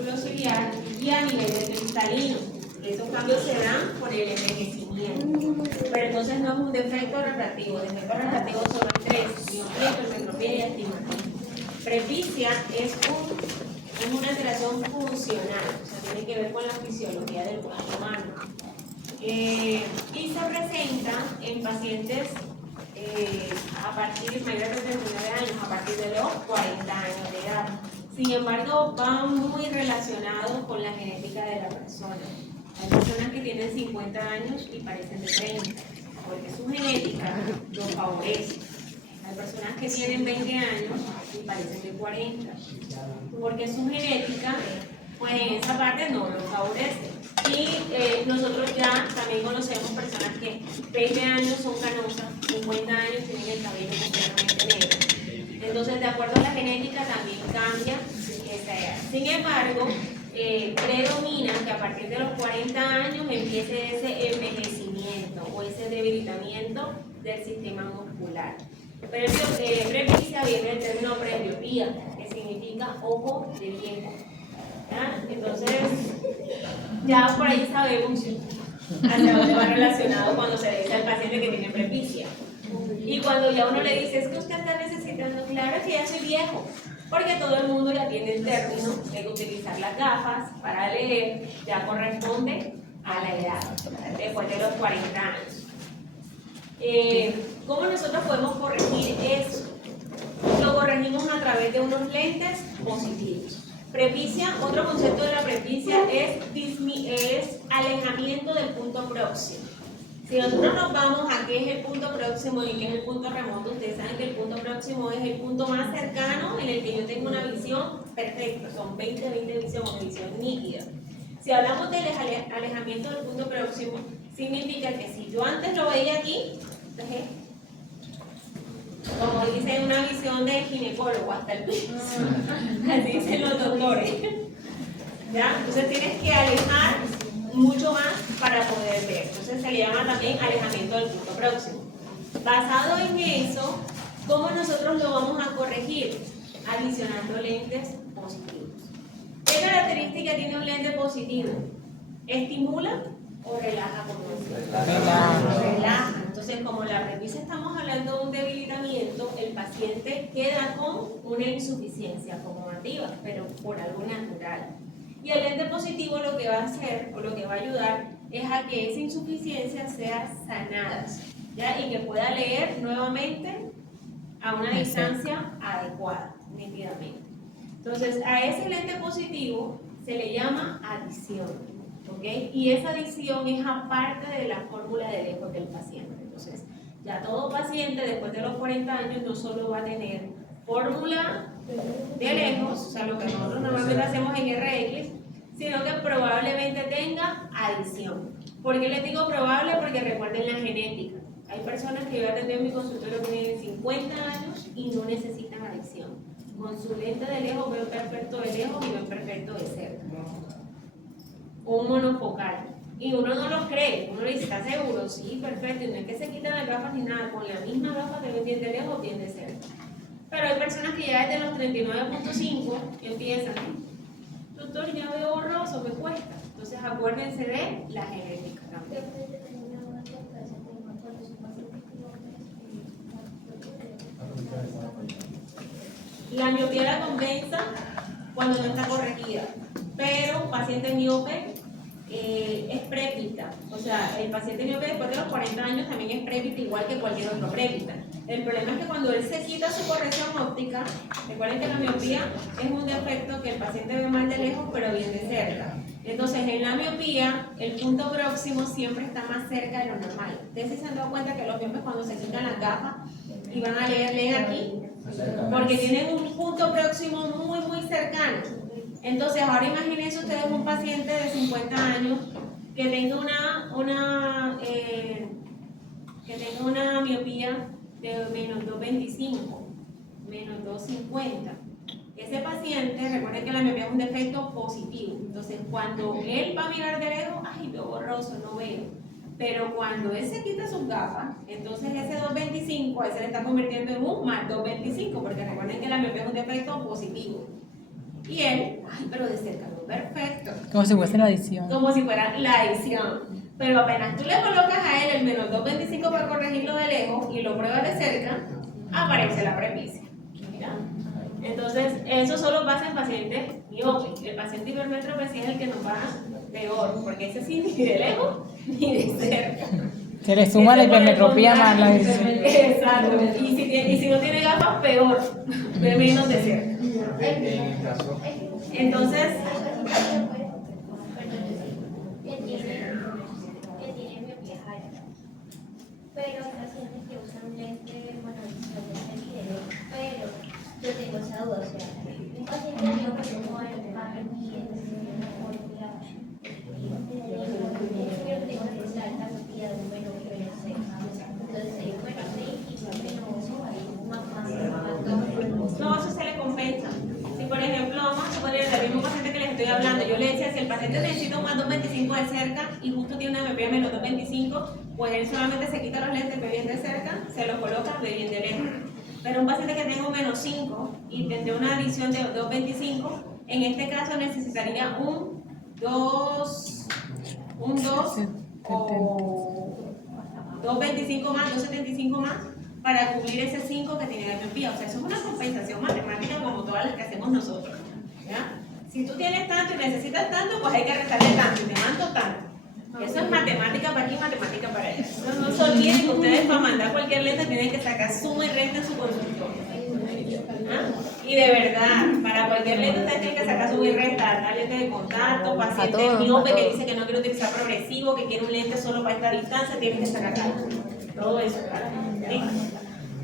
músculo ciliar y a nivel de cristalino. Esos cambios se dan por el envejecimiento. Pero entonces no es un defecto refractivo. Defectos refractivos solo hay tres: miopía, hipermetropía y astigmatismo. Presbicia es una alteración funcional, o sea, tiene que ver con la fisiología del cuerpo humano. Y se presenta en pacientes a partir de mayores de 39 años, a partir de los 40 años de edad. Sin embargo, va muy relacionado con la genética de la persona. Hay personas que tienen 50 años y parecen de 30, porque su genética lo favorece. Hay personas que tienen 20 años y parecen de 40, porque su genética, pues en esa parte no lo favorece. Y nosotros ya también conocemos personas que 20 años son canosas, 50 años tienen el cabello completamente negro. Entonces, de acuerdo a la genética, también cambia esa edad. Sin embargo, predomina que a partir de los 40 años empiece ese envejecimiento o ese debilitamiento del sistema muscular. Presbicia viene del término presbiopía, que significa ojo de viejo. ¿Ya? Entonces, ya por ahí sabemos hacia dónde va relacionado cuando se le dice al paciente que tiene presbicia. Y cuando ya uno le dice, es que usted está necesitando, claro que ya soy viejo, porque todo el mundo ya tiene el término de utilizar las gafas para leer, ya corresponde a la edad, después de los 40 años. ¿Cómo nosotros podemos corregir eso? Lo corregimos a través de unos lentes positivos. Presbicia, otro concepto de la presbicia es alejamiento del punto próximo. Si nosotros nos vamos a qué es el punto próximo y qué es el punto remoto, ustedes saben que el punto próximo es el punto más cercano en el que yo tengo una visión perfecta, son 20 visión, una visión nítida. Si hablamos del alejamiento del punto próximo, significa que si yo antes lo veía aquí, como dicen, una visión de ginecólogo hasta el piso, así dicen los doctores, ¿ya? Entonces tienes que alejar mucho más para poder ver. Entonces se le llama también alejamiento del punto próximo. Basado en eso, ¿cómo nosotros lo vamos a corregir? Adicionando lentes positivos. ¿Qué característica tiene un lente positivo? ¿Estimula o relaja? Relaja. Entonces, como la presbicia estamos hablando de un debilitamiento, el paciente queda con una insuficiencia cognitiva, pero por algo natural. Y el lente positivo lo que va a hacer, o lo que va a ayudar, es a que esa insuficiencia sea sanada, ¿ya? Y que pueda leer nuevamente a una distancia adecuada, nítidamente. Entonces, a ese lente positivo se le llama adición, ¿ok? Y esa adición es aparte de la fórmula de lejos del paciente. Entonces, ya todo paciente después de los 40 años no solo va a tener fórmula de lejos, o sea, lo que nosotros normalmente hacemos en RX, sino que probablemente tenga adición. ¿Por qué les digo probable? Porque recuerden la genética. Hay personas que yo atendí en mi consultorio que tienen 50 años y no necesitan adición. Con su lente de lejos ven perfecto de lejos y ven perfecto de cerca. Un monofocal. Y uno no lo cree, uno le dice, ¿está seguro? Sí, perfecto. Y no es que se quitan las gafas ni nada, con la misma gafa que ven bien de lejos, bien de cerca. Pero hay personas que ya desde los 39.5 empiezan, doctor, ya veo borroso, me cuesta. Entonces acuérdense de la genética también. La miopía la compensa cuando no está corregida, pero un paciente miope es prépita, o sea, el paciente miope después de los 40 años también es prépita igual que cualquier otro prépita. El problema es que cuando él se quita su corrección óptica, recuerden que la miopía es un defecto que el paciente ve mal de lejos pero bien de cerca. Entonces en la miopía el punto próximo siempre está más cerca de lo normal. Ustedes se han dado cuenta que los miopes cuando se quitan las gafas y van a leer aquí, porque tienen un punto próximo muy cercano. Entonces ahora imagínense ustedes un paciente de 50 años que tenga una miopía de menos 2.25, menos 2.50. Ese paciente, recuerden que la miopía es un defecto positivo. Entonces cuando él va a mirar de lejos, ay, veo borroso, no veo. Pero cuando él se quita sus gafas, entonces ese 2.25 él se le está convirtiendo en un más 2.25, porque recuerden que la miopía es un defecto positivo. Y él, ay, pero de cerca no, perfecto. Como si fuese la adición. Como si fuera la adición. Pero apenas tú le colocas a él el menos 225 para corregirlo de lejos y lo pruebas de cerca, aparece la prepicia. ¿Ya? Entonces, eso solo pasa en pacientes miopes. El paciente hipermétrope sí es el que nos va peor, porque ese sí ni de lejos ni de cerca. Se le suma la hipermetropía más la adición. Exacto. Y si no tiene gafas, peor. De menos de cerca. Entonces, pero hay pacientes que usan lente monovisual pero yo tengo esa duda, o sea, un paciente mío que no va a tengo que usar la cantidad de un menor que no sé. Entonces, bueno, sí, y menos no, eso se le compensa. Si por ejemplo, vamos a suponer el mismo paciente que les estoy hablando, yo le decía, si el paciente necesita un más 225 de cerca y justo tiene una miopía menos 225, pues él solamente se quita los lentes, ve bien de cerca, se los coloca, ve bien de lejos. Pero un paciente que tenga un menos 5 y tendría una adición de 225, en este caso necesitaría un 2 o 225 más, 275 más, para cubrir ese 5 que tiene de miopía. O sea, eso es una compensación matemática como todas las que hacemos nosotros. ¿Ya? Si tú tienes tanto y necesitas tanto, pues hay que restarle tanto y te mando tanto. Eso es matemática para aquí, matemática para allá. Entonces, no se olviden que ustedes para mandar cualquier lente tienen que sacar suma y resta en su consultorio. ¿Ah? Y de verdad, para cualquier lente ustedes tienen que sacar suma y resta, dar lente de contacto, paciente miope que dice que no quiere utilizar progresivo, que quiere un lente solo para esta distancia, tienen que sacar todo eso. ¿Sí?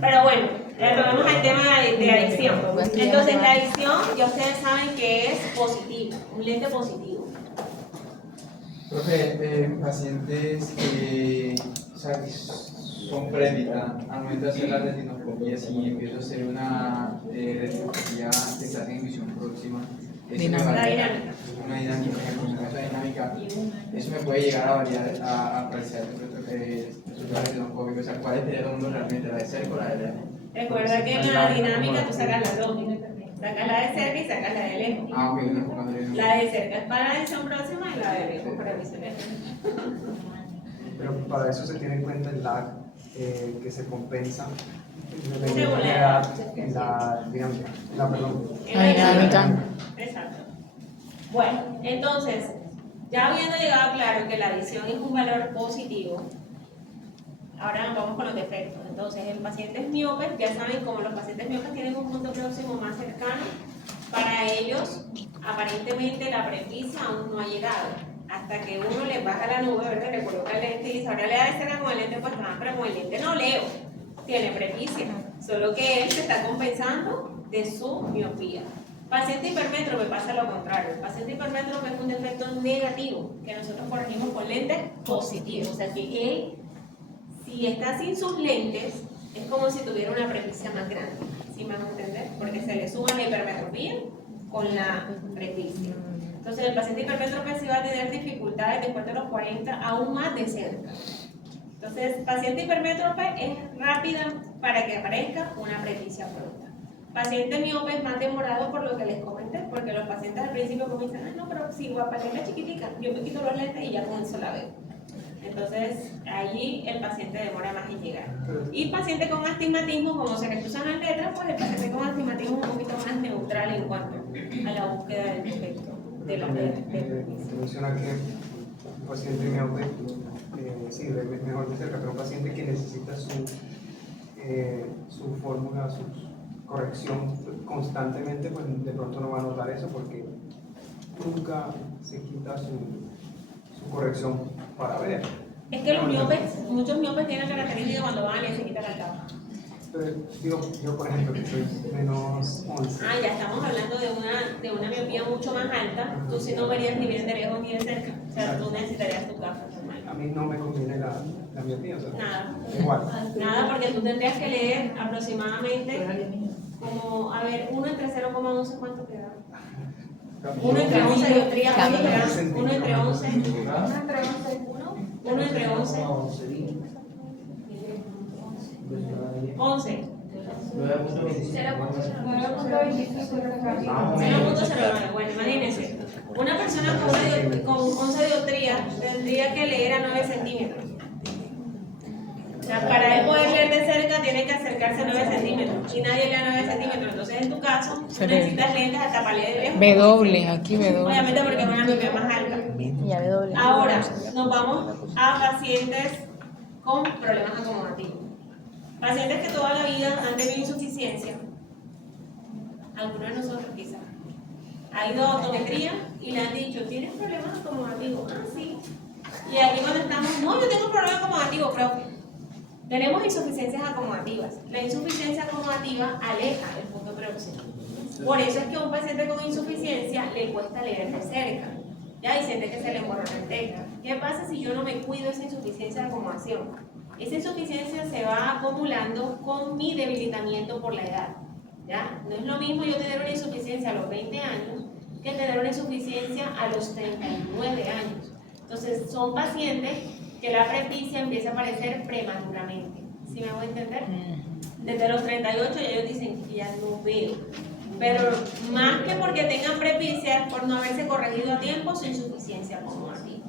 Pero bueno, retomemos el tema de adicción. Entonces, la adicción, ya ustedes saben que es positivo, un lente positivo. Profe, pacientes que son prévita, al momento de hacer la retinoscopía, si empiezo a hacer una retinoscopía que está en visión próxima, La dinámica. Una dinámica, en caso de dinámica, eso me puede llegar a variar, a apreciar resultados retinoscópicos. O sea, ¿cuál es el mundo realmente, la de cerca o la de lejos? Recuerda que en la dinámica tú sacas las dos. Sacas la de cerca y sacas la de lejos. Ah, ok, una enfocando en La de cerca es para visión próxima y la de lejos para visión lejos. Pero para eso se tiene en cuenta el lag que se compensa Según la edad. en la dinámica. Perdón. En la dinámica. Exacto. Bueno, entonces, ya habiendo llegado claro que la adición es un valor positivo, ahora nos vamos con los defectos. Entonces, en pacientes miopes, ya saben, como los pacientes miopes tienen un punto próximo más cercano, para ellos, aparentemente la presbicia aún no ha llegado. Hasta que uno le baja la nube, ¿verdad? Le coloca el lente y dice, ahora le da de cerca con el lente puesto, pero con el lente no leo, tiene presbicia. Solo que él se está compensando de su miopía. Paciente hipermétrope pasa lo contrario. El paciente hipermétrope es un defecto negativo que nosotros corregimos con lentes positivos. O sea que él, si está sin sus lentes, es como si tuviera una presbicia más grande. ¿Sí me van a entender? Porque se le suma la hipermetropía con la presbicia. Entonces el paciente hipermétrope sí va a tener dificultades después de los 40, aún más de cerca. Entonces, paciente hipermétrope es rápida para que aparezca una presbicia pronta. Paciente miope es más demorado por lo que les comenté, porque los pacientes al principio comienzan, ah, no, pero si guapaleta chiquitica, yo me quito los lentes y ya con eso la veo. Entonces, allí el paciente demora más en llegar. Y paciente con astigmatismo, como se refusan las letras, pues el paciente con astigmatismo es un poquito más neutral en cuanto a la búsqueda del defecto de la Se menciona que un paciente miope, sí, ve mejor de cerca, pero un paciente que necesita su fórmula, su corrección constantemente, pues de pronto no va a notar eso porque nunca se quita su corrección para ver. Es que los miopes, muchos miopes tienen la característica cuando van a se quitan la capa. Digo, yo por ejemplo, que soy menos 11. Ah, ya estamos hablando de una miopía mucho más alta. Tú si no verías ni bien de lejos ni de cerca. O sea, tú necesitarías tu capa normal. A mí no me conviene la miopía, o sea, Nada. igual. Nada, porque tú tendrías que leer aproximadamente como, a ver, 1 entre 0,11, ¿cuánto queda? 1 entre 11 dioptrías, 1 entre 11. 1 entre 11. 11. 0.09. Bueno, imagínense, una persona con 11 dioptrías tendría que leer a 9 centímetros. O sea, para él poder leer de cerca tiene que acercarse a 9 centímetros y nadie lee a 9 centímetros. Entonces, en tu caso, tú necesitas lentes hasta para leer de lejos. W, aquí W. Obviamente porque es una miopía más alta. Ya W. Ahora, nos vamos a pacientes con problemas acomodativos. Pacientes que toda la vida han tenido insuficiencia. Algunos de nosotros quizás. Ha ido a optometría y le han dicho, ¿tienes problemas acomodativos? Ah, sí. Y aquí cuando estamos, no, yo tengo problemas acomodativos, pero tenemos insuficiencias acomodativas. La insuficiencia acomodativa aleja el punto preóptico. Por eso es que a un paciente con insuficiencia le cuesta leer de cerca. Ya, y siente que se le borra la teca. ¿Qué pasa si yo no me cuido esa insuficiencia de acomodación? Esa insuficiencia se va acumulando con mi debilitamiento por la edad. ¿Ya? No es lo mismo yo tener una insuficiencia a los 20 años que tener una insuficiencia a los 39 años. Entonces, son pacientes que la presbicia empieza a aparecer prematuramente. ¿Sí me hago entender? Desde los 38 ya ellos dicen que ya no veo. Pero más que porque tengan presbicia, es por no haberse corregido a tiempo su insuficiencia acomodativa.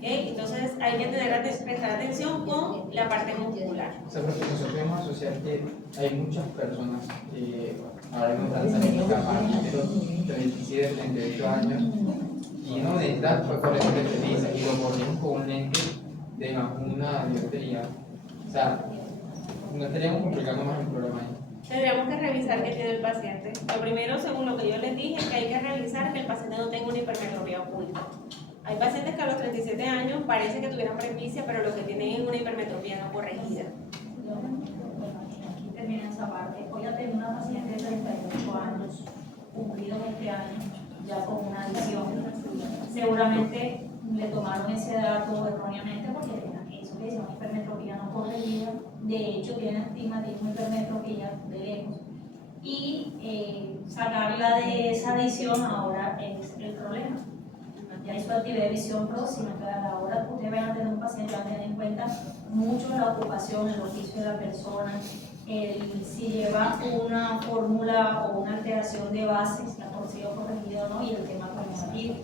Entonces hay que prestar atención con la parte muscular. O sea, porque nosotros podemos asociar que hay muchas personas que ahora mismo están saliendo capaz de los 37, 38 años y no necesitan corrección de presbicia y lo corrimos con un lente de una dioptría. O sea, no estaríamos complicando más el problema ahí. Tendríamos que revisar qué tiene el paciente. Lo primero, según lo que yo les dije, es que hay que revisar que el paciente no tenga una hipermetropía oculta. Hay pacientes que a los 37 años parece que tuvieran presbicia, pero lo que tienen es una hipermetropía no corregida. Aquí termina esa parte. Hoy ya tengo una paciente de 38 años, cumplidos este año, ya con una adicción. Seguramente le tomaron ese dato erróneamente porque eso que dice una hipermetropía no corregida. De hecho, tiene astigmatismo, hipermetropía de lejos. Y sacarla de esa adicción ahora es el problema. Ya hizo actividad de visión próxima, que a la hora que ustedes van a tener un paciente, van a tener en cuenta mucho la ocupación, el oficio de la persona, si lleva una fórmula o una alteración de bases, si ha sido corregido o no, y el tema cognitivo.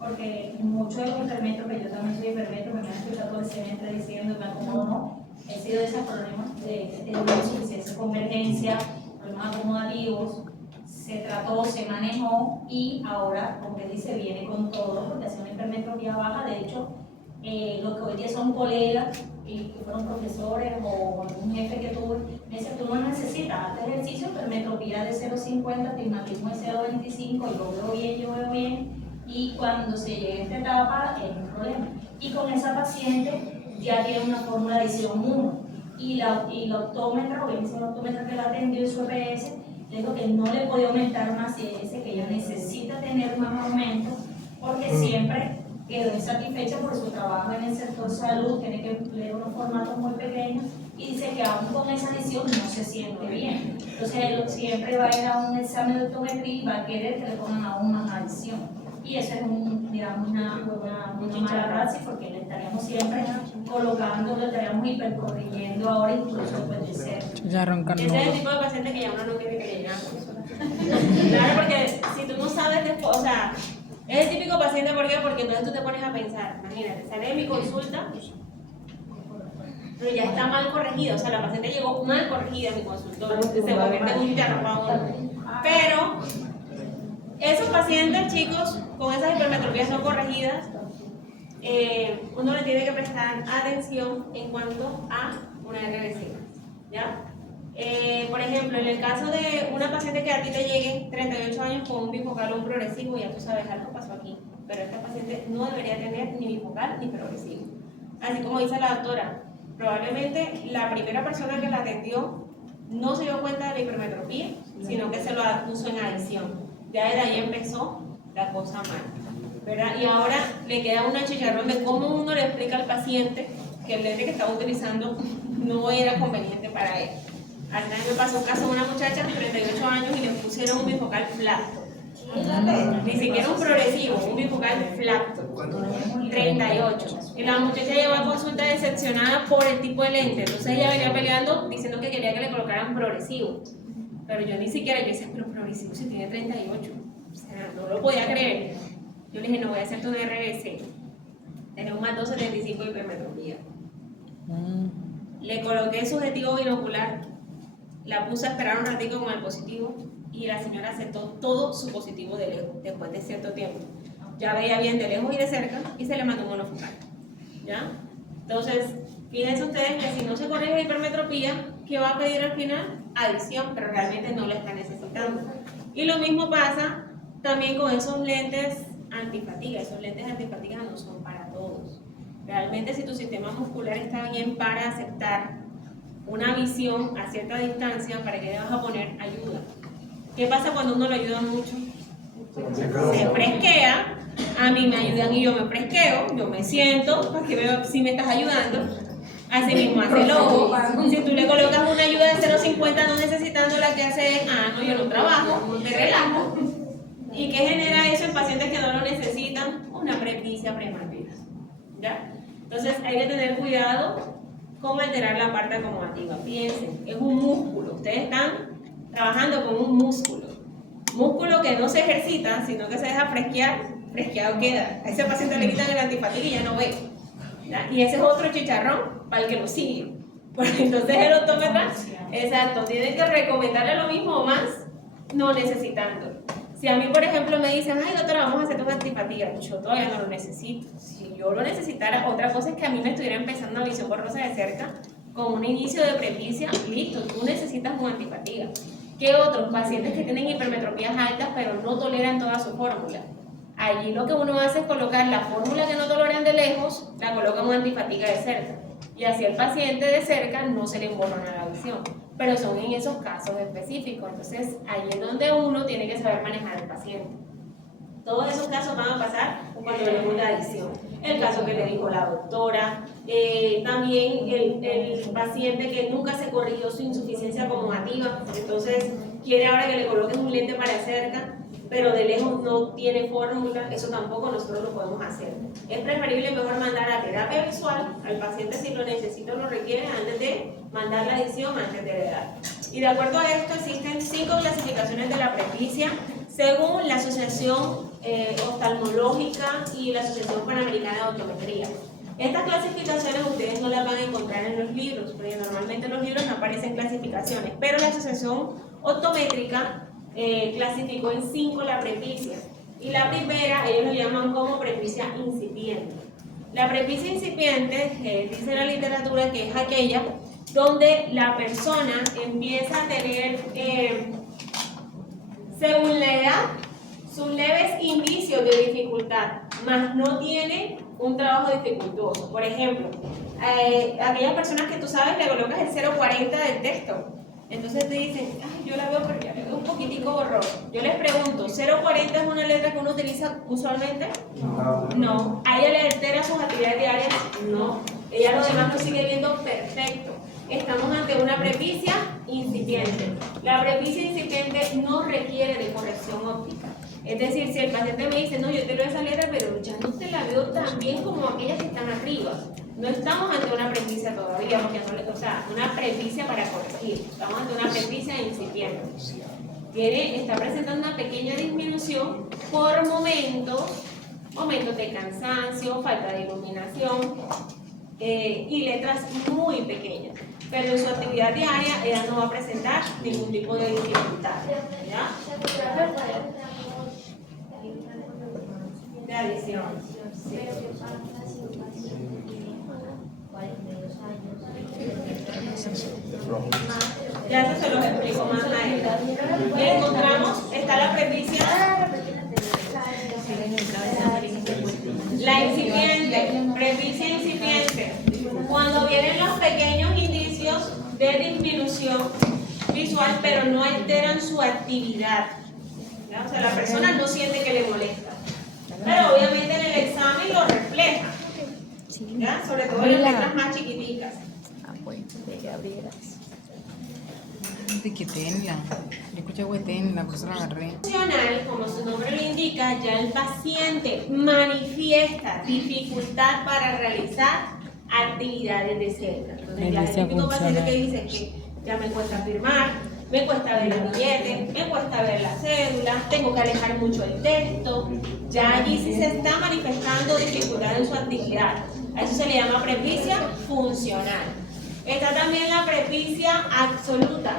Porque muchos de los hipermetros, que yo también soy hipermetro, me han escuchado todo el semestre diciendo, me acomodo no, he sido de esos problemas de insuficiencia, convergencia, problemas acomodativos. Se trató, se manejó y ahora, como que dice, viene con todo porque hace una hipermetropía baja. De hecho, los que hoy día son colegas y que fueron profesores o algún jefe que tuve, me dice, tú no necesitas hacer ejercicio, hipermetropía de 0,50, astigmatismo de 0,25, y yo veo bien, y cuando se llegue a esta etapa es un problema. Y con esa paciente ya tiene una fórmula de visión 1 y la optómetra, o bien la optómetra que la atendió en su EPS, le digo que no le puede aumentar más y dice que ella necesita tener más aumento porque siempre quedó insatisfecha por su trabajo en el sector salud, tiene que leer unos formatos muy pequeños y dice que aún con esa adición no se siente bien. Entonces él siempre va a ir a un examen de optometría y va a querer que le pongan aún más adición. Y eso es digamos, una mala praxis porque le estaríamos siempre colocando, le estaríamos hipercorrigiendo ahora incluso después de ser. Ya roncan. Ese es el tipo de paciente que ya uno no quiere que le lleguen. Claro, porque si tú no sabes después, o sea, es el típico paciente, ¿por qué? Porque entonces tú te pones a pensar, imagínate, sale de mi consulta, pero ya está mal corregida, o sea, la paciente llegó mal corregida a mi consultorio, se convierte en un charrón. Pero esos pacientes, chicos, con esas hipermetropías no corregidas, uno le tiene que prestar atención en cuanto a una regresiva, ¿ya? Por ejemplo, en el caso de una paciente que a ti te llegue 38 años con un bifocal o un progresivo, ya tú sabes, algo pasó aquí, pero esta paciente no debería tener ni bifocal ni progresivo. Así como dice la doctora, probablemente la primera persona que la atendió no se dio cuenta de la hipermetropía, sino que se lo puso en adición. Ya desde ahí empezó la cosa mal, ¿verdad? Y ahora le queda una chicharrón de cómo uno le explica al paciente que el lente que estaba utilizando no era conveniente para él. A mí me pasó un caso de una muchacha de 38 años y le pusieron un bifocal flat. Ni siquiera un progresivo, un bifocal flaco. 38. Y la muchacha llegó a consulta decepcionada por el tipo de lente. Entonces ella venía peleando diciendo que quería que le colocaran progresivo. Pero yo ni siquiera, yo decía, pero progresivo si tiene 38. O sea, no lo podía creer. Yo le dije, no, voy a hacerte un RBC. Tenía un más 275 de hipermetropía. Le coloqué subjetivo binocular. La puse a esperar un ratito con el positivo. Y la señora aceptó todo su positivo de lejos, después de cierto tiempo. Ya veía bien de lejos y de cerca y se le mandó un monofocal. ¿Ya? Entonces, fíjense ustedes que si no se corrige la hipermetropía, ¿qué va a pedir al final? Adición, pero realmente no la está necesitando. Y lo mismo pasa también con esos lentes antifatiga. Esos lentes antifatiga no son para todos. Realmente si tu sistema muscular está bien para aceptar una visión a cierta distancia, ¿para qué le vas a poner ayuda? ¿Qué pasa cuando uno lo ayuda mucho? Se fresquea, a mí me ayudan y yo me fresqueo, yo me siento para que veo si me estás ayudando. Así mismo hace el ojo. Si tú le colocas una ayuda de 0,50 no necesitando la que hace, no, yo no trabajo, me relajo. ¿Y qué genera eso en pacientes que no lo necesitan? Una presbicia prematura. ¿Ya? Entonces hay que tener cuidado con alterar la parte acomodativa. Piensen, es un músculo. Ustedes están trabajando con un músculo. Músculo que no se ejercita, sino que se deja fresquear, fresqueado queda. A ese paciente le quitan el antifatiga y ya no ve. ¿Ya? Y ese es otro chicharrón para el que lo sigue. Porque entonces el optómetra, exacto, tiene que recomendarle lo mismo o más, no necesitando. Si a mí, por ejemplo, me dicen, ay doctora, vamos a hacer un antifatiga, yo todavía no lo necesito. Si yo lo necesitara, otra cosa es que a mí me estuviera empezando una visión borrosa de cerca, con un inicio de presbicia, listo, tú necesitas un antifatiga. ¿Qué otros? Pacientes que tienen hipermetropías altas pero no toleran toda su fórmula. Allí lo que uno hace es colocar la fórmula que no toleran de lejos, la coloca un antifatiga de cerca. Y así el paciente de cerca no se le emborrona la visión. Pero son en esos casos específicos. Entonces, ahí es donde uno tiene que saber manejar al paciente. Todos esos casos van a pasar cuando vemos la adicción. El caso que le dijo la doctora, también el paciente que nunca se corrigió su insuficiencia acomodativa, entonces quiere ahora que le coloquen un lente para cerca, pero de lejos no tiene fórmula, eso tampoco nosotros lo podemos hacer. Es preferible mejor mandar a terapia visual al paciente si lo necesita o lo requiere antes de mandar la adicción antes de la edad. Y de acuerdo a esto existen 5 clasificaciones de la presbicia según la Asociación Oftalmológica y la Asociación Panamericana de Optometría. Estas clasificaciones ustedes no las van a encontrar en los libros, porque normalmente en los libros no aparecen clasificaciones, pero la Asociación Optométrica clasificó en 5 la presbicia. Y la primera, ellos lo llaman como presbicia incipiente. La presbicia incipiente, dice la literatura, que es aquella donde la persona empieza a tener, según la edad, sus leves indicios de dificultad, mas no tiene un trabajo dificultoso. Por ejemplo, aquellas personas que tú sabes le colocas el 0,40 del texto, entonces te dicen, ay, yo la veo, pero ya le veo un poquitico borroso. Yo les pregunto, ¿0,40 es una letra que uno utiliza usualmente? No. ¿A ella le altera sus actividades diarias? No. Ella lo demás lo sigue viendo perfecto. Estamos ante una presbicia incipiente. La presbicia incipiente no requiere de corrección óptica. Es decir, si el paciente me dice, no, yo te veo esa letra, pero ya no te la veo tan bien como aquellas que están arriba. No estamos ante una presbicia todavía, porque no le, o sea, una presbicia para corregir. Estamos ante una presbicia incipiente. Está presentando una pequeña disminución por momentos de cansancio, falta de iluminación y letras muy pequeñas. Pero en su actividad diaria ella no va a presentar ningún tipo de dificultad. ¿Ya? De adicción. Sí. Ya eso se los explico más adelante. Y encontramos, está la presbicia, la incipiente, presbicia incipiente. Cuando vienen los pequeños indicios de disminución visual, pero no alteran su actividad. ¿Ya? O sea, la persona no siente que le molesta. Pero obviamente en el examen lo refleja. ¿Ya? Sobre todo en las letras más chiquiticas. Pues, de que abrieras. De que tenla. Yo escuché huetenla, por eso la agarré. Funcional, como su nombre lo indica, ya el paciente manifiesta dificultad para realizar actividades de cerca. Entonces, ya el Inicia típico paciente funcional. que dice que ya me cuesta firmar, me cuesta ver los billetes, me cuesta ver la cédula, tengo que alejar mucho el texto. Ya allí sí se está manifestando dificultad en su actividad. A eso se le llama presbicia funcional. Está también la presbicia absoluta.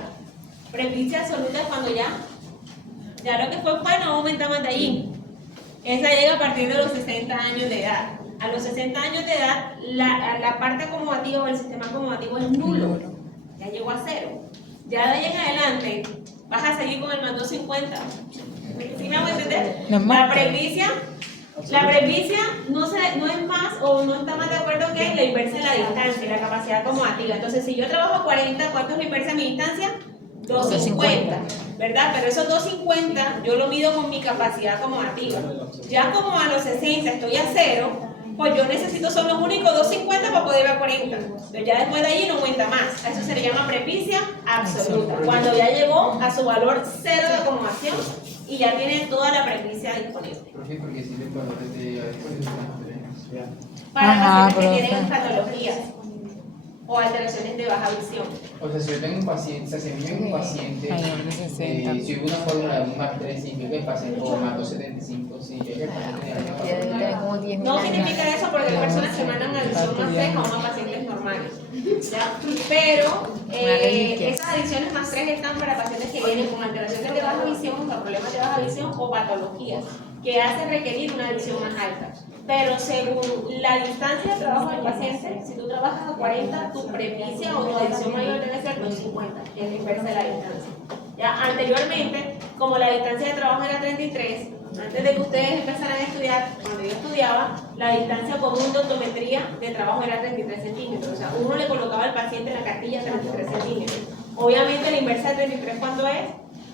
Presbicia absoluta es cuando ya lo que fue bueno aumenta más de allí. Esa llega a partir de los 60 años de edad. A los 60 años de edad, la parte acomodativa o el sistema acomodativo es nulo. Ya llegó a cero. Ya de ahí en adelante, vas a seguir con el más 250. ¿Sí me hago entender? No es más. La presbicia no es más o no está más de acuerdo que la inversa de la distancia, la capacidad acomodativa. Entonces, si yo trabajo 40, ¿cuánto es la inversa de mi distancia? 250, ¿verdad? Pero esos 250 yo lo mido con mi capacidad acomodativa. Ya como a los 60 estoy a cero, pues yo necesito son los únicos 250 para poder ir a 40. Pero ya después de allí no aumenta más. A eso se le llama presbicia absoluta. Cuando ya llegó a su valor cero de acomodación y ya tiene toda la presbicia disponible. Profe, porque si los valores de Para Ajá, pacientes que profe. tienen patologías o alteraciones de baja visión. O sea, si yo tengo un paciente, o sea, si a mí me viene un paciente, Ay, hombre, 60. si hubo una fórmula de un más 3, significa que el paciente, o más 275, significa que el paciente tiene alguna Ya debe tener como 10 No años. significa eso porque hay personas que mandan a visión más 3 a unos pacientes normales. ¿Ya? Pero esas adiciones más 3 están para pacientes que vienen con alteraciones de baja visión, con problemas de baja visión o patologías que hacen requerir una visión más alta. Pero según la distancia de trabajo del paciente, si tú trabajas a 40, tu presbicia o tu adición mayor debe ser 250, que es la inversa de la distancia. Ya anteriormente, como la distancia de trabajo era 33, antes de que ustedes empezaran a estudiar, cuando yo estudiaba, la distancia común de optometría de trabajo era 33 centímetros. O sea, uno le colocaba al paciente en la cartilla 33 centímetros. Obviamente la inversa de 33, ¿cuánto es?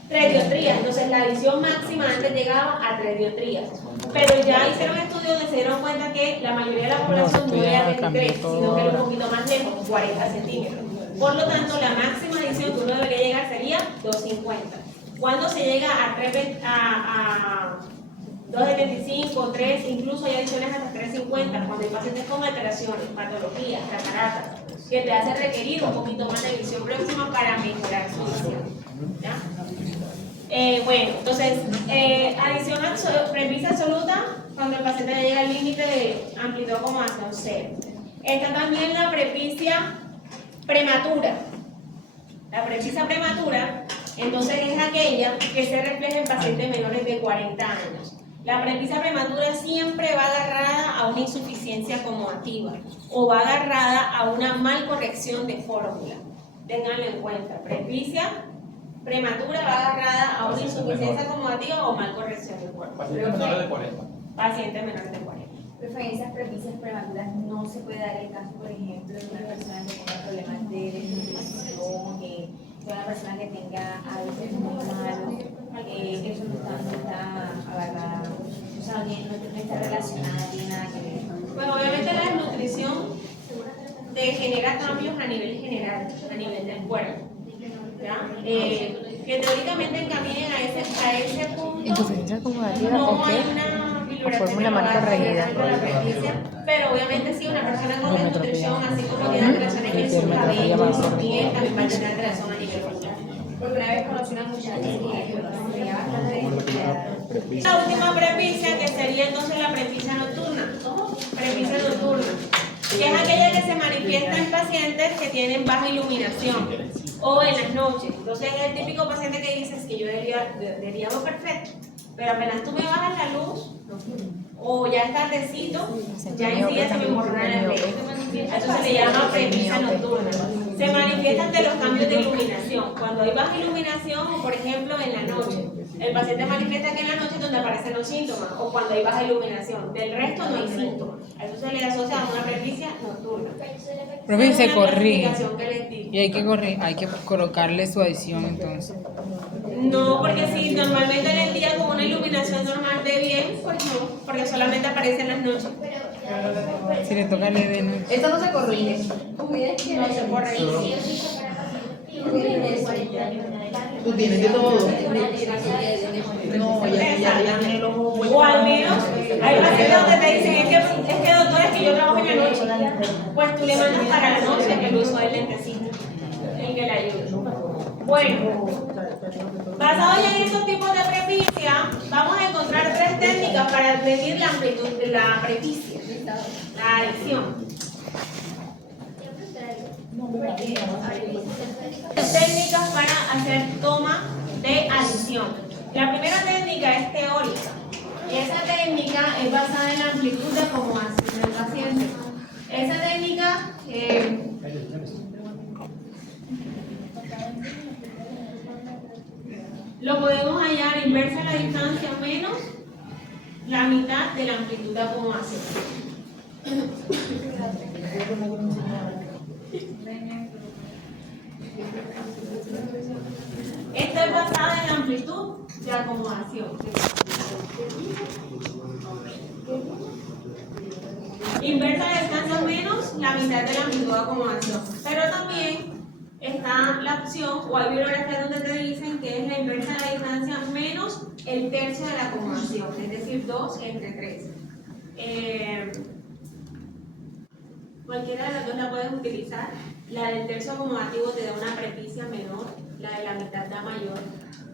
3 dioptrías. Entonces la visión máxima antes llegaba a 3 dioptrías. Pero ya hicieron estudios donde se dieron cuenta que la mayoría de la población no era 33, sino que era un poquito más lejos, 40 centímetros. Por lo tanto, la máxima edición que uno debería llegar sería 250. Cuando se llega a 2,75, 3, incluso hay adiciones hasta 3,50, cuando hay pacientes con alteraciones, patologías, cataratas, que te hace requerir un poquito más de visión próxima para mejorar su visión. ¿Ya? Bueno, entonces, adición presbicia absoluta, cuando el paciente ya llega al límite de amplitud de acomodación cero. Está también la presbicia prematura. La presbicia prematura, entonces, es aquella que se refleja en pacientes menores de 40 años. La presbicia prematura siempre va agarrada a una insuficiencia acomodativa o va agarrada a una mal corrección de fórmula. Ténganlo en cuenta. Presbicia prematura va agarrada a una insuficiencia acomodativa o mal corrección de fórmula. Pacientes menores de 40. Pacientes menores de 40. Preferencias presbicias prematuras no se puede dar el caso, por ejemplo, de una persona que tenga problemas de desnutrición, de una persona que tenga hábitos muy malos, que eso no está agarrada, o sea, no está relacionada, tiene nada que ver. Pues obviamente la desnutrición te genera cambios a nivel general, a nivel del cuerpo. ¿Ya? Que teóricamente encaminen a ese punto. Insuficiencia acumulativa, No ¿ok? hay una O fórmula mal corregida. pero obviamente sí, una persona con Bimetropía. desnutrición, así como tiene alteraciones en su Bimetropía cabello, mal en su corregida. piel, también va a tener alteración a nivel hormonal. Porque una vez conocí una muchacha que tenía bastante dificultad. La última presbicia, que sería entonces la presbicia nocturna. Presbicia nocturna, que es aquella que se manifiesta en pacientes que tienen baja iluminación o en las noches. Entonces es el típico paciente que dices que yo derivo perfecto, pero apenas tú me bajas la luz o ya es tardecito, ya enseguida se me borra el reflejo. A eso se le llama presbicia nocturna. Se manifiestan de los cambios de iluminación. Cuando hay baja iluminación, o por ejemplo en la noche, el paciente manifiesta que en la noche es donde aparecen los síntomas, o cuando hay baja iluminación. Del resto no hay síntomas. A eso se le asocia a una presbicia nocturna. Profe, se Es una corrige. clasificación que les di. Y hay que colocarle su adición entonces. No, porque si normalmente en el día con una iluminación normal ve bien, pues no, porque solamente aparece en las noches. Si le toca leer de noche. Esto no se corrige. No se corre. de 40 años en adelante. Tú tienes de todo. No, ya tiene el ojo bueno. O al menos, hay pacientes donde te dicen, es que doctor, es que yo trabajo en la noche. Pues tú le mandas para la noche el uso del lentecito, el que le ayude. Bueno, basado ya en estos tipos de presbicia, vamos a encontrar tres técnicas para medir la amplitud de la presbicia, la adicción. Técnicas para hacer toma de adición. La primera técnica es teórica. Esa técnica es basada en la amplitud de acomodación del paciente. Esa técnica lo podemos hallar inversa a la distancia menos la mitad de la amplitud de acomodación. Esta es basada en la amplitud de acomodación. Inversa la distancia menos la mitad de la amplitud de acomodación. Pero también está la opción, o hay bibliografías donde te dicen que es la inversa de la distancia menos el tercio de la acomodación, es decir, 2 entre 3. Cualquiera de las dos la puedes utilizar. La del tercio acomodativo te da una presbicia menor, la de la mitad da mayor,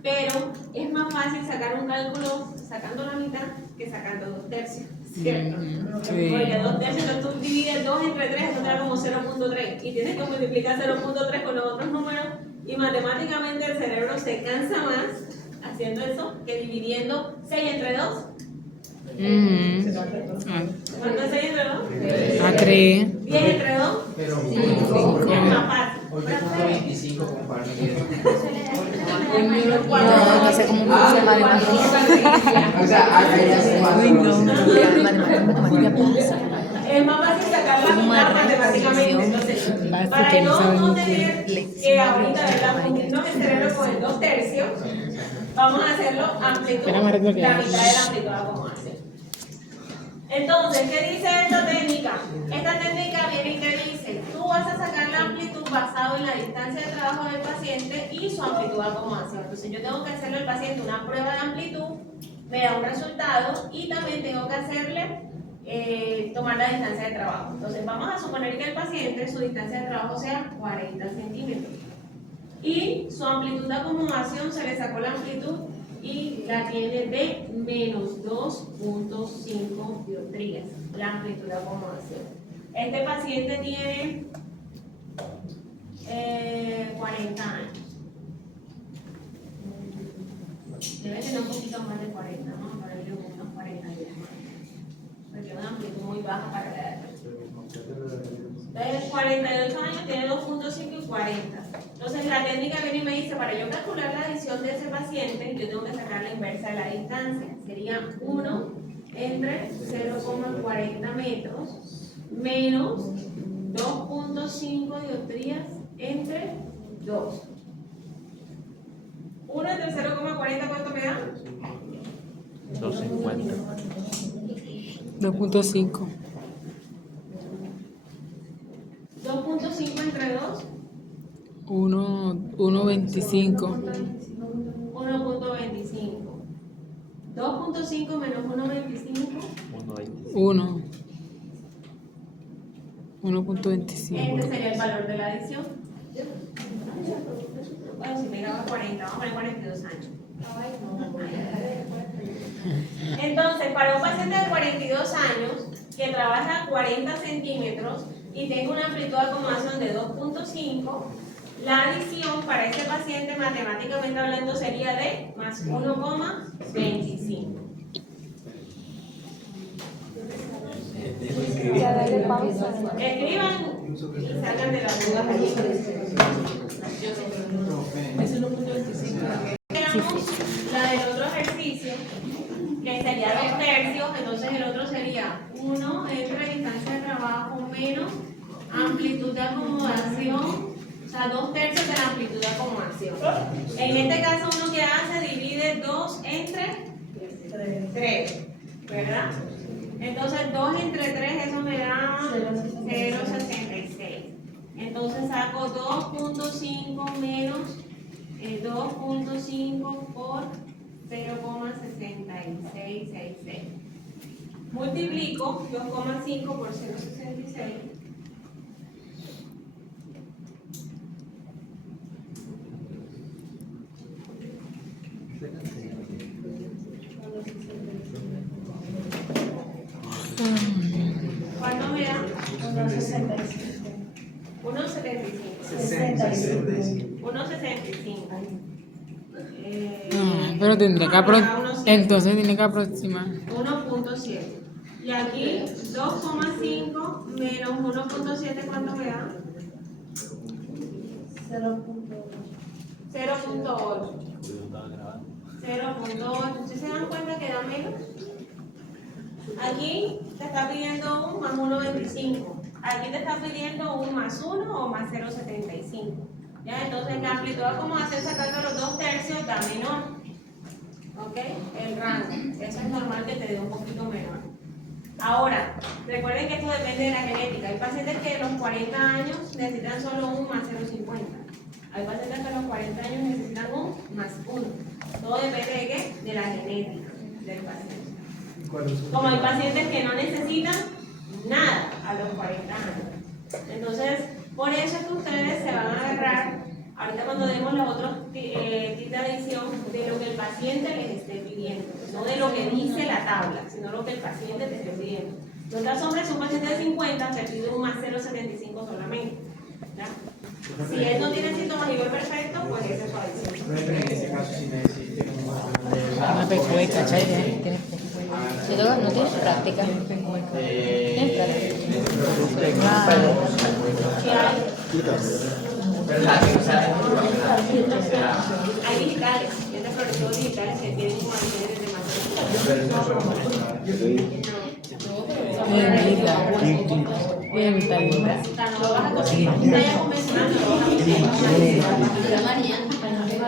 pero es más fácil sacar un cálculo sacando la mitad que sacando 2 tercios, ¿cierto? Sí. Porque 2 tercios, tú divides 2 entre 3, eso te da como 0.3 y tienes que multiplicar 0.3 con los otros números y matemáticamente el cerebro se cansa más haciendo eso que dividiendo 6 entre 2. ¿Cuánto es 6 entre 2? A 3. 10 entre 2. Pero Es más fácil. 8.25 compartido. No sé cómo se llama matemática. O sea, acá ya se va. Es más fácil sacar la mitad matemáticamente. Entonces, para no tener que ahorita fundirnos el cerebro con el 2 tercios, vamos a hacerlo amplitud, la mitad de la amplitud de acomodación. Entonces, ¿qué dice esta técnica? Esta técnica viene y te dice, tú vas a sacar la amplitud basado en la distancia de trabajo del paciente y su amplitud de acomodación. Entonces, yo tengo que hacerle al paciente una prueba de amplitud, me da un resultado y también tengo que hacerle tomar la distancia de trabajo. Entonces, vamos a suponer que el paciente, su distancia de trabajo sea 40 centímetros y su amplitud de acomodación se le sacó la amplitud y la tiene de menos 2.5 dioptrías, la amplitud de acomodación. Este paciente tiene 40 años. Debe tener un poquito más de 40, ¿no? Para él unos 42 años. Porque es una amplitud muy baja para la edad. Entonces, 48 años tiene 2.5 y 40. Entonces, la técnica viene y me dice, para yo calcular la adición de ese paciente, yo tengo que sacar la inversa de la distancia. Sería 1 entre 0,40 metros menos 2.5 dioptrías entre 2. 1 entre 0,40, ¿cuánto me da? 250. 2.5. 2.5 entre 2. 1.25. 1.25. 2.5 menos 1.25. 1. Este 1.25. sería el valor de la adición. Bueno, si me daba 40, vamos a poner 42 años. Entonces, para un paciente de 42 años que trabaja 40 centímetros y tenga una amplitud de acomodación de 2.5, la adición para ese paciente, matemáticamente hablando, sería de más 1,25. Escriban y salgan de las dudas allí. Tenemos la del otro ejercicio, que sería 2 tercios, entonces el otro sería 1 entre distancia de trabajo menos amplitud de acomodación, o sea, 2 tercios de la amplitud de acomodación. En este caso, uno que hace divide 2 entre 3, ¿verdad? Entonces 2 entre 3, eso me da 0,66. Entonces saco 2.5 menos 2.5 por 0,6666. Multiplico 2,5 por 0,66. ¿Cuánto me da? 1,75. 1,65. Pero tendría que entonces tiene que aproximar. 1.7. Y aquí 2,5 menos 1.7, ¿cuánto me da? 0.8. 0.8. ¿Ustedes se dan cuenta que da menos? Aquí te está pidiendo un más 1.25. Aquí te está pidiendo un más 1 o más 0.75. ¿Ya? Entonces la amplitud, como hacer sacando los 2/3, da menor. ¿Ok? El rango. Eso es normal que te dé un poquito menor. Ahora, recuerden que esto depende de la genética. Hay pacientes que a los 40 años necesitan solo un más 0.50. Hay pacientes que a los 40 años necesitan un más 1. Todo depende de qué? De la genética del paciente. Como hay pacientes que no necesitan nada a los 40 años. Entonces, por eso es que ustedes se van a agarrar, ahorita cuando demos los otros tips de adición, de lo que el paciente les esté pidiendo. No de lo que dice la tabla, sino lo que el paciente te esté pidiendo. En otras hombres, si un paciente de 50 te pide un más 0.75 solamente. ¿Ya? Si él no tiene síntomas igual perfecto, pues ese es su adición. En este caso, si necesito Una pecueca, ¿cachai? No tienes práctica. Hay digitales, tiendas progresivos digitales que tienen como adiciones de más. No lo vas a conseguir. Una talla convencional no lo vas a conseguir.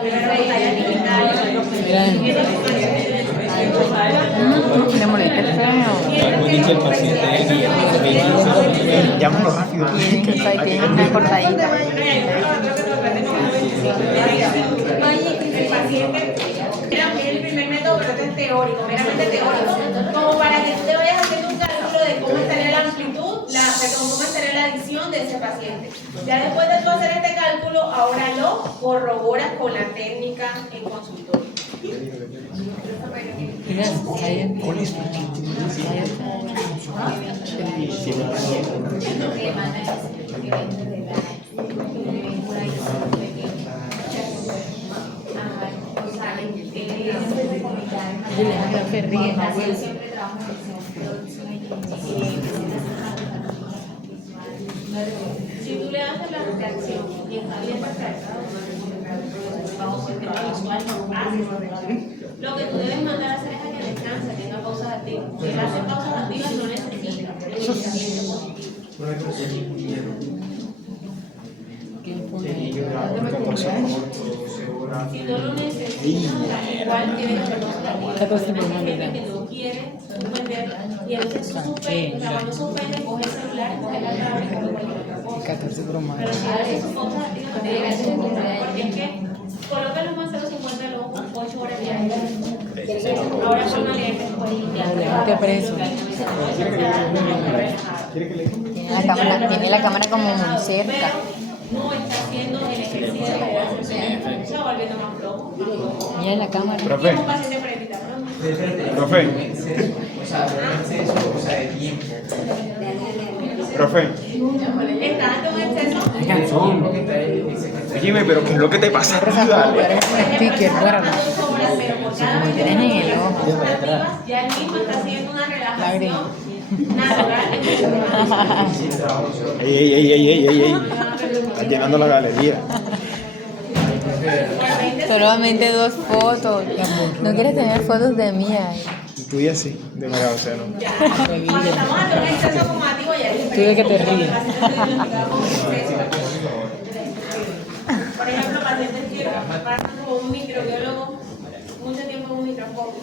Pero tallas digitales. Le molesta el feo. Dice el paciente, llámalo rápido. Tiene una cortadita. El paciente, mira, es el primer método, pero este es teórico, meramente teórico, como para que tú te vayas haciendo un cálculo de cómo estaría la amplitud, cómo estaría la adición de ese paciente. Ya después de tú hacer este cálculo, ahora lo corroboras con la técnica en consultorio. Si tú le haces la reacción y está bien perfecta, lo que tú debes mandar a hacer es a que descanse, tenga pausas activas. Si él hace pausas activas, no necesita pensamiento positivo. Si no lo necesitas, igual tiene que hacer pausas activas. Hay gente que no quiere suspender y a veces suspende, o sea, cuando suspende, coge el celular, coge la tablet y coge cualquier otra cosa. 14 bromas. Pero si haces sus pausas activas, no tiene que hacer porque es que coloca los más 0.50 los 8 horas diarias. Ahora póngale Te preso. Tiene la cámara como muy cerca. Pero no está haciendo el ejercicio de hacer, se va volviendo más flojo. Mira en la cámara. Y es un paciente para evitar problemas. Profe, o sea, exceso, o sea, de tiempo. profe, Está ante un exceso. oye, pero ¿qué es lo que te pasa? Dale. Sticker, guarda. Pero por cada vez que Tienes en el ojo. ya él mismo está haciendo una relajación natural. Ey. Estás llenando la galería. Solamente 2 fotos. No quieres tener fotos de mí. Y tú y así, de María José, ¿no? Cuando estamos ante un exceso acumulativo ya es Tú de que te diferente. ríes. Por ejemplo, pacientes que pasan con un microbiólogo mucho tiempo en un microscopio.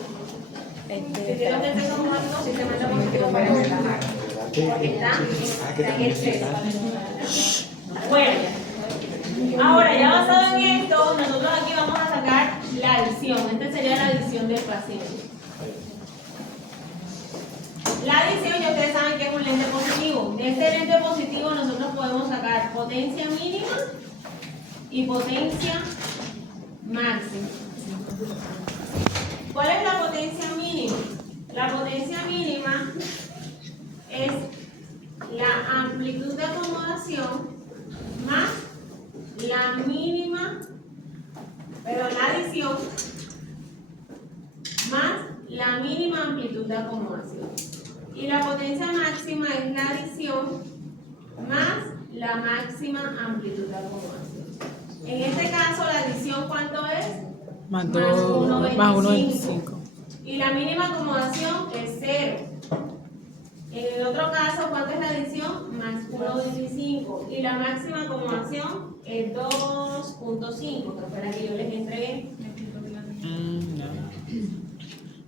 Si tiene un exceso acumulativo, sí se manda positivo para relajar. Porque está en exceso. Bueno, ahora ya basado en esto, nosotros aquí vamos a sacar la adición. Esta sería la adición del paciente. La adición, ya ustedes saben que es un lente positivo. De este lente positivo nosotros podemos sacar potencia mínima y potencia máxima. ¿Cuál es la potencia mínima? La potencia mínima es la amplitud de acomodación más la mínima, perdón, la adición más la mínima amplitud de acomodación. Y la potencia máxima es la adición más la máxima amplitud de acomodación. En este caso, la adición, ¿cuánto es? Más 1,25. 1,25. Y la mínima acomodación es 0. En el otro caso, ¿cuánto es la adición? Más 1,25. Y la máxima acomodación es 2,5, que fue la que yo les entregué. No.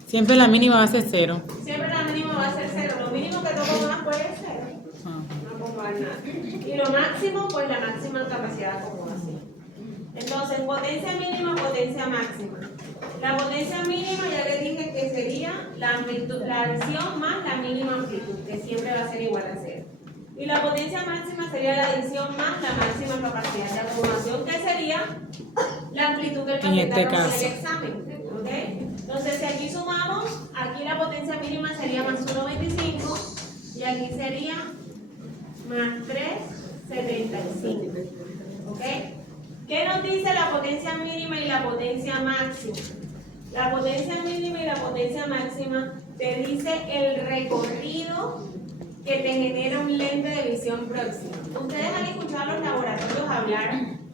Siempre la mínima va a ser 0. Siempre la mínima va a ser 0. Lo mínimo que toco más puede ser 0. No pongo nada. Y lo máximo, pues la máxima capacidad de acomodación. Entonces, potencia mínima, potencia máxima. La potencia mínima ya les dije que sería la amplitud, la adición más la mínima amplitud, que siempre va a ser igual a 0. Y la potencia máxima sería la adición más la máxima capacidad de acomodación, que sería la amplitud del paciente En este al hacer caso. el examen. ¿Okay? Entonces, si aquí sumamos, aquí la potencia mínima sería más 1,25 y aquí sería más 3,75. ¿Ok? ¿Qué nos dice la potencia mínima y la potencia máxima? La potencia mínima y la potencia máxima te dice el recorrido que te genera un lente de visión próxima. Ustedes han escuchado a los laboratorios hablar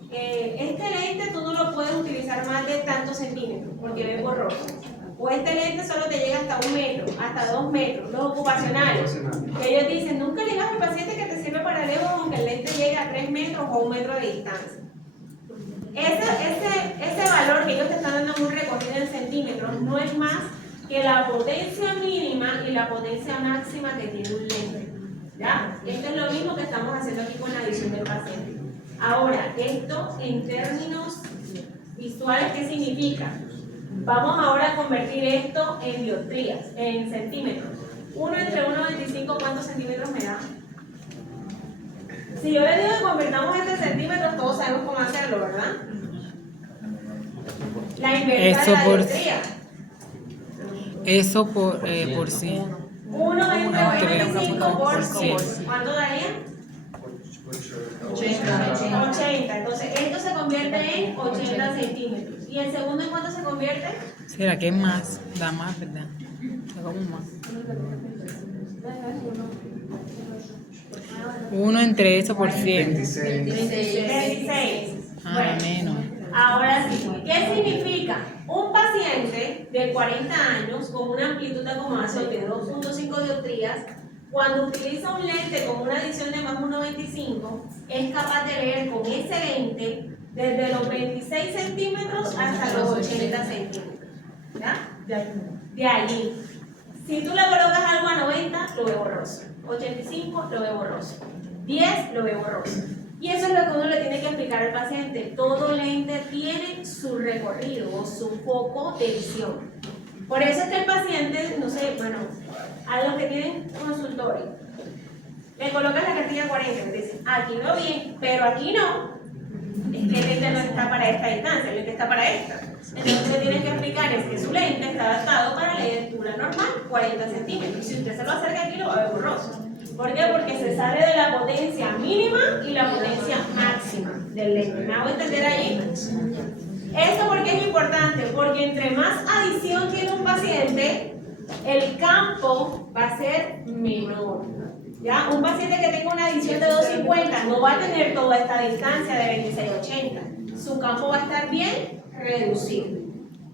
que este lente tú no lo puedes utilizar más de tantos centímetros porque ves borroso. O este lente solo te llega hasta 1 metro, hasta 2 metros, los ocupacionales. Que ellos dicen, nunca le digas al paciente que te sirve para lejos aunque el lente llegue a 3 metros o 1 metro de distancia. Ese valor que ellos te están dando en un recorrido en centímetros no es más que la potencia mínima y la potencia máxima que tiene un lente. ¿Ya? Esto es lo mismo que estamos haciendo aquí con la adición del paciente. Ahora, esto en términos visuales, ¿qué significa? Vamos ahora a convertir esto en dioptrías, en centímetros. 1 entre 1,25, ¿cuántos centímetros me da? Si yo les digo que convertamos esto en centímetros, todos sabemos cómo hacerlo, ¿verdad? La inversa Eso de la por- dioptría. Eso por sí. 1 entre 1,25 por 100. ¿Cuánto daría? 80. Entonces, esto se convierte en 80 centímetros. ¿Y el segundo en cuánto se convierte? ¿Será que es más? Da más, ¿verdad? Da como más. 1 entre eso por 100. 26. Ah, Bueno, menos. ahora sí, ¿qué significa? Un paciente de 40 años con una amplitud de acomodación de 2,5 dioptrías, cuando utiliza un lente con una adición de más 1,25, es capaz de leer con ese lente desde los 26 centímetros hasta los 80 centímetros. ¿Ya? De allí. Si tú le colocas algo a 90, lo ve borroso. 85, lo ve borroso. 10, lo ve borroso. Y eso es lo que uno le tiene que explicar al paciente. Todo lente tiene su recorrido o su foco de visión. Por eso es que el paciente, no sé, bueno, a los que tienen consultorio, le colocas la cartilla 40, le dicen, aquí veo bien, pero aquí no. Es que el lente no está para esta distancia, el lente está para esta. Entonces lo que tienen que explicar es que su lente está adaptado para la lectura normal, 40 centímetros. Si usted se lo acerca aquí, lo va a ver borroso. ¿Por qué? Porque se sale de la potencia mínima y la potencia máxima del lente. ¿Me hago entender allí? ¿Esto por qué es importante? Porque entre más adición tiene un paciente, el campo va a ser menor. ¿Ya? Un paciente que tenga una adición de 250 no va a tener toda esta distancia de 26-80. Su campo va a estar bien reducido.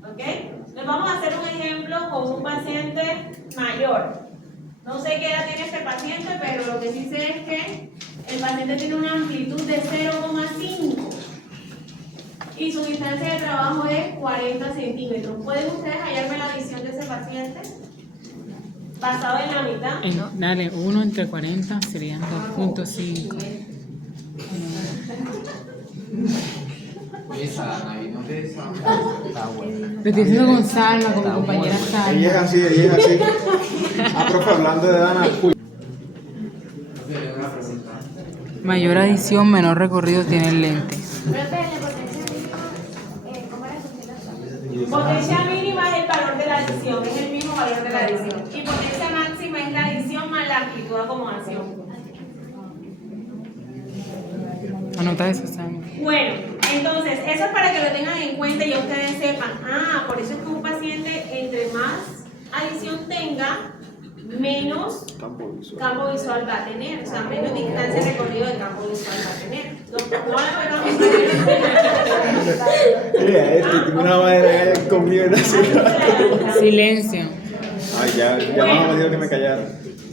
¿Ok? Entonces vamos a hacer un ejemplo con un paciente mayor. No sé qué edad tiene este paciente, pero lo que sí sé es que el paciente tiene una amplitud de 0,5 y su distancia de trabajo es 40 centímetros. ¿Pueden ustedes hallarme la visión de ese paciente? Basado en la mitad. Dale, 1 entre 40 serían 2,5. esa, Dana, y no te esa. Lo estoy diciendo con Salma, con mi compañera Salma. Ella es así, ella es así. Ah, profe, hablando de Dana, uy. Una pregunta. Mayor adición, menor recorrido tiene el lente. Pero espera, la potencia mínima, ¿cómo era su Potencia mínima es el valor de la adición, es el mismo valor de la adición. Y potencia máxima es la adición más la amplitud de acomodación. Anota eso, Salma. Bueno, entonces, eso es para que lo tengan en cuenta y ustedes sepan, por eso es que un paciente, entre más adición tenga, menos Campo visual. campo visual va a tener, o sea, menos distancia de recorrido de campo visual va a tener. No la Mira, tengo una madre conmigo en la ciudad. Silencio. Ay, ya me dijo que me callara.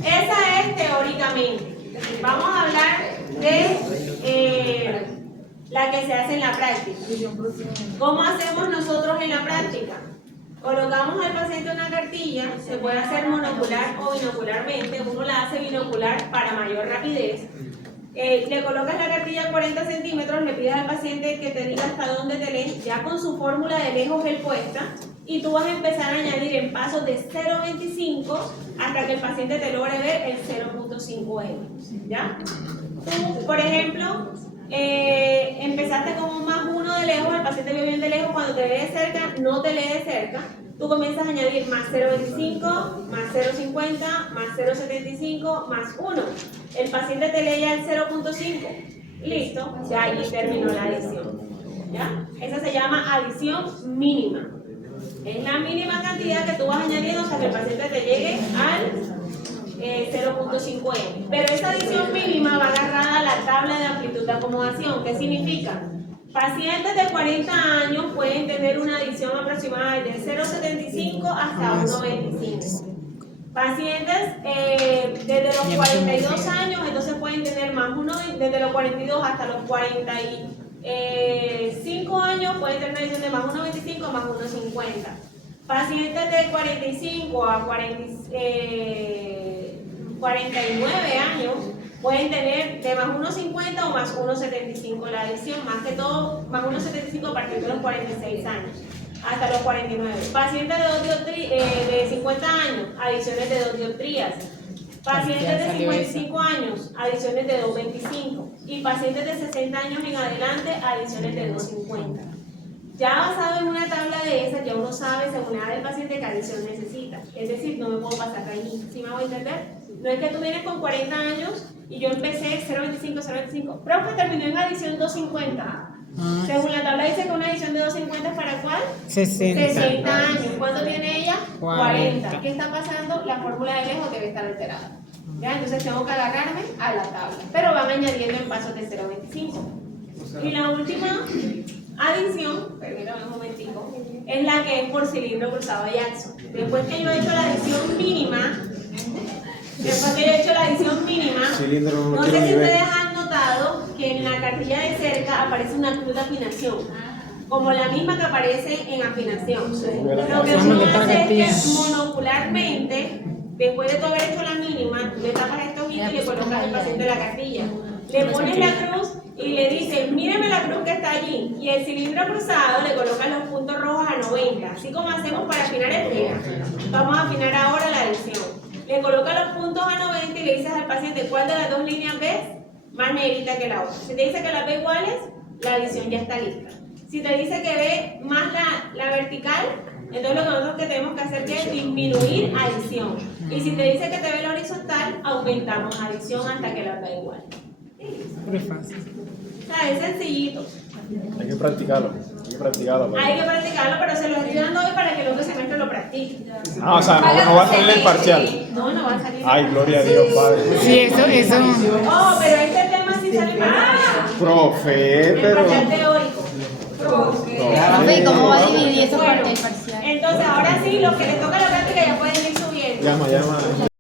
Esa es teóricamente. Vamos a hablar de la que se hace en la práctica. ¿Cómo hacemos nosotros en la práctica? Colocamos al paciente una cartilla, se puede hacer monocular o binocularmente. Uno la hace binocular para mayor rapidez. Le colocas la cartilla a 40 centímetros, le pides al paciente que te diga hasta dónde te lee, ya con su fórmula de lejos él puesta, y tú vas a empezar a añadir en pasos de 0.25 hasta que el paciente te logre ver el 0.5M. ¿Ya? Tú, por ejemplo, empezaste con un +1 de lejos, el paciente vio bien de lejos, cuando te lee de cerca, no te lee de cerca, tú comienzas a añadir más 0.25, más 0.50, más 0.75, más 1. El paciente te lee ya el 0.5. Listo, ya ahí terminó la adición. ¿Ya? Esa se llama adición mínima. Es la mínima cantidad que tú vas añadiendo hasta que el paciente te llegue al 0.5M. Pero esa adición mínima va agarrada a la tabla de amplitud de acomodación. ¿Qué significa? Pacientes de 40 años pueden tener una adición aproximada de 0.75 hasta 1.25. Pacientes desde los 42 años, entonces pueden tener más uno, desde los 42 hasta los 45 años pueden tener una adición de más 1.25 más 1.50. Pacientes de 45 a 49 años pueden tener de más 1.50 o más 1.75 la adición, más que todo más 1.75 a partir de los 46 años hasta los 49. Pacientes de 50 años, adiciones de 2 dioptrías. Pacientes de 55 años, adiciones de 2.25. Y pacientes de 60 años en adelante, adiciones de 2.50. Ya basado en una tabla de esas, ya uno sabe según la edad del paciente qué adición necesita. Es decir, no me puedo pasar de ahí. ¿Sí me voy a entender? No es que tú vienes con 40 años y yo empecé 0.25. Profe, terminó en adición 2.50. Según la tabla dice que una adición de 2.50 es para ¿cuál? 60 años. ¿Cuánto tiene ella? 40. ¿Qué está pasando? La fórmula de lejos debe estar alterada. ¿Ya? Entonces tengo que agarrarme a la tabla. Pero van añadiendo en pasos de 0.25. Y la última adición, permítame un momentico, es la que es por cilindro cruzado de Jackson. Después que yo he hecho la adición mínima, no sé si ustedes han notado que en la cartilla de cerca aparece una cruz de afinación, como la misma que aparece en afinación. Lo que uno hace es que monocularmente, después de tú haber hecho la mínima, tú le tapas estos ojitos y le colocas al paciente la cartilla. Le pones la cruz y le dices, míreme la cruz que está allí. Y el cilindro cruzado le colocas los puntos rojos a 90. Así como hacemos para afinar el tema. Vamos a afinar ahora la adición. Le colocas los puntos a 90 y le dices al paciente cuál de las dos líneas ves más negrita que la otra. Si te dice que las ve iguales, la adición ya está lista. Si te dice que ve más la vertical, entonces lo que nosotros tenemos que hacer es disminuir adición. Y si te dice que te ve la horizontal, aumentamos adición hasta que la vea igual. Pero es fácil. O sea, es sencillito. Hay que practicarlo. Hay que practicarlo, pero se lo estoy dando hoy para que el otro semestre lo practique. O sea, no va a salir el parcial. No va a salir. Ay, gloria a Dios, Padre. Sí, eso. Oh, pero este tema sí sale para Profe, el pero... parcial teórico. Profe, ¿cómo va a dividir eso Bueno, parte del parcial? entonces ahora sí, los que les toca la práctica ya pueden ir subiendo. Llama.